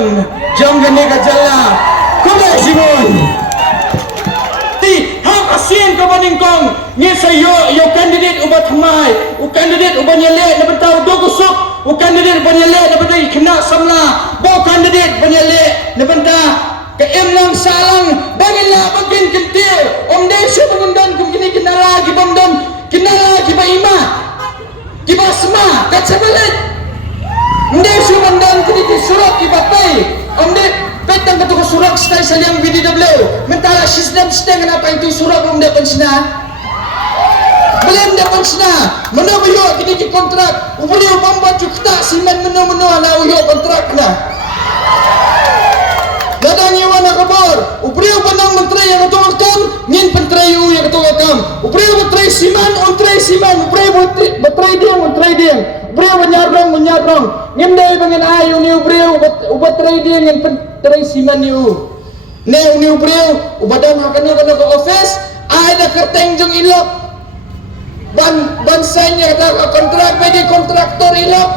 Sibon, jom gani ka jala. Kulay Sibon. Ti hak asin ka baningkong ni sayo yo candidate ubat hamai, u candidate uban yele na betaw dogusok, u candidate uban yele na betay kena samla, bo candidate uban yele na benta ke lang salang bangila bagin kentil om desa pengundan kum kini kinala gibamdan kinala gibaima gibasma kacabalet desa pengundan kini disurat gibapai om de petang ketuk surat stay saliang BDW mentala sistem kenapa itu surat belum dapat sina meno kini di kontrak ubuli ubamba cukta simen meno ana uyo kontrak na dadanya wana kabar upriu panang menteri yang ketolakam ngin penteri yang ketolakam upriu menteri siman upriu menteri dia upriu menyarong ngin dai bangen ayu ni upriu menteri dia ngin penteri siman yu ne uni upriu ubadam hakana kana ke office ada kerteng jong ilok ban sanya ada kontrak bagi kontraktor ilok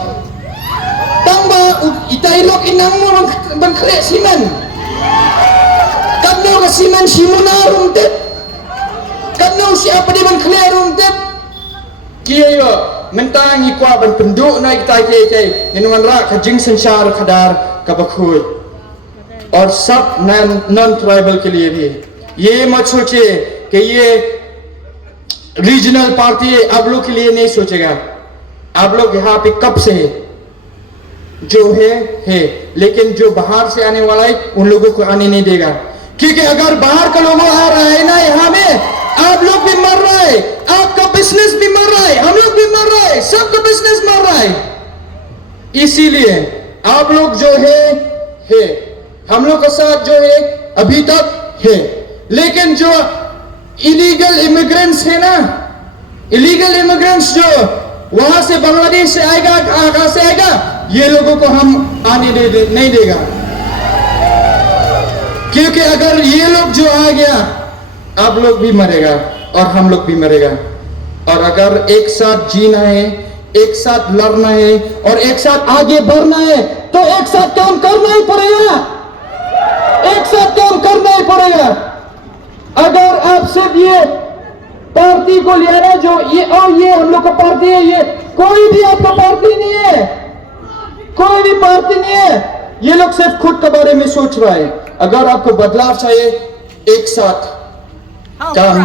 tamba ita ilok inang mo ban kre siman Kano kasiman simuna rumtep Kano siapa dia mengklear rumtep Kia yo mentang ikwa ban penduk naik kita ke Inuman rak kajing sensar kadar kabakut और सब non tribal के लिए भी ये मत सोचिए कि ये रीजनल पार्टी आप लोग के लिए नहीं सोचेगा आप लोग यहाँ पे कब से जो है लेकिन जो बाहर से आने वाला है उन लोगों को आने नहीं देगा क्योंकि अगर बाहर का लोग आ रहा है ना यहाँ में आप लोग भी मर रहा है आपका बिजनेस भी मर रहा है हम लोग भी मर रहा है सबका बिजनेस मर रहा है इसीलिए आप लोग जो है हम लोग का साथ जो है अभी तक है लेकिन जो इलीगल इमिग्रेंट्स है ना इलीगल इमिग्रेंट्स जो वहां से बांग्लादेश से आएगा कहां से आएगा ये लोगों को हम आने नहीं देगा क्योंकि अगर ये लोग जो आ गया आप लोग भी मरेगा और हम लोग भी मरेगा और अगर एक साथ जीना है एक साथ लड़ना है और एक साथ आगे बढ़ना है तो एक साथ काम करना ही पड़ेगा एक साथ काम करना ही पड़ेगा अगर आप सिर्फ ये पार्टी को लिया ना जो ये हम लोग का पार्टी है ये कोई भी आपका पार्टी नहीं है कोई भी पार्टी नहीं है ये लोग सिर्फ खुद के बारे में सोच रहा है अगर आपको बदलाव चाहिए एक साथ काम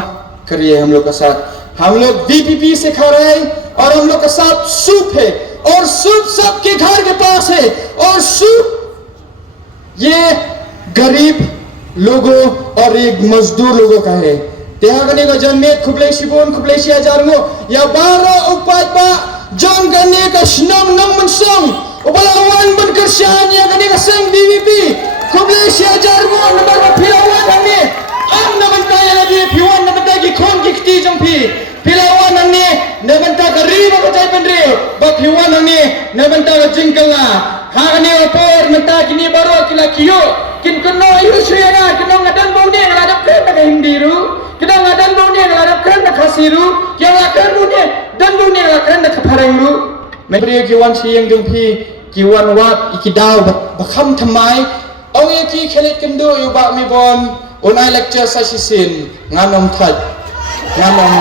करिए हम लोग का साथ हम लोग DPP से खा रहे हैं और हम लोग का साथ सूप है और सूप सबके घर के पास है और सूप ये गरीब लोगों और एक मजदूर लोगों का है त्यागने का जन्मेत खुबलेशी बोन खुबलेशी आजारंगो या बारो उपायपा जंग गने का स्नम नम मनसम ubalawan ban kersian ya kani kaseng DPP खुबलेशी आजारंगो नंबर फिलाwan हमने am naman tayo lagi piwan naman tayo gikon gikti jampi pilawan हमने naman tayo kariba ko tayo pendri ba piwan हमने naman tayo jingkal na hakani opor menta kini baru kila kiyo kin keno iru suyana keno ngadan baunya ngadap kan na hindiru keno ngadan baunya ngadap kan na khasiru kya ngadan baunya dan baunya ngadan na khaparangru memberi kiwan siyang jumpi kiwan wat ikidaw bakham thamai ong ki khelit kendo yu ba mi bon onai lecture sasisin nganom thaj nganom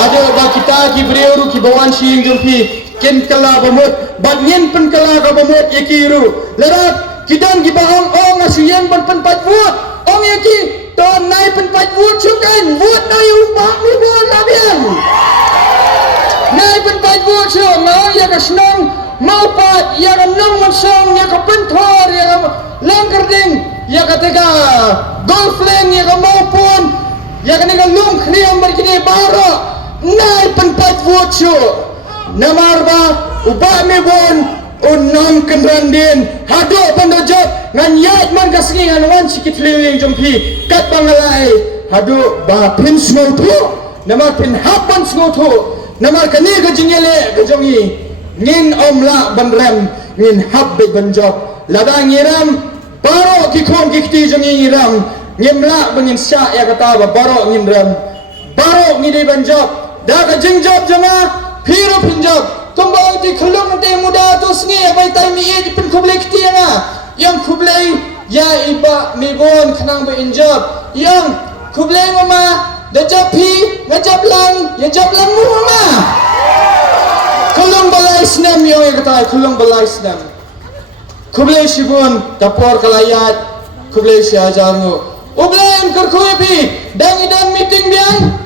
ade ba kita ki breuru ki bawan siyang jumpi ken kala bamut bagyen pen kala ka bamut ikiru lerat kidan gibahong ong asiyang ban penpat wut ong yaki to nai penpat wut sukan wut no yung ba mi bon labian nai penpat wut so no ya ka snong mau pat ya ka nong mansong ya ka penthor ya ka langkerding ya ka tega golfling ya ka maupun ya ka nega lung kriam berkini baro nai penpat wut so namarba ubah mi bon unam kenderaan din hadok pendojok ngan yat man kasngi ngan wan sikit liwing jompi kat bangalai hadok ba pin snotu namar pin hapan snotu namar kani gajingele gajongi ngin omla banrem ngin habbe banjok lada ngiram baro kikon kikti jongi ngiram ngimla bangin sya ya kata ba baro ngimram baro ngidi banjok da gajing job jama Hero pinjab, tumbang di kelung nanti muda tu sengi, abai tay mi di pen kublek tianga. yang kublai ya iba mibon khanang be injab yang kublai mama dajab hi ngajab lang ya jab lang mu mama kulung balai snam yang kata kulung balai snam kublai shibun tapor kalayat kublai syajarmu ublain kerkui bi dan idam meeting biang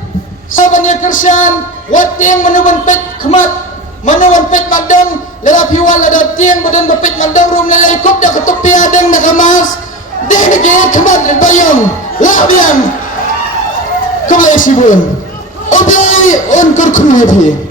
sabanya kersan wat yang menuban pet kemat menuban pet madang lelapi wala da tiang badan bepet madang rum lelai kop da ketuk piadang nak emas deh negeri kemat bayang lah biang kublai shibun ublai on kerkui bi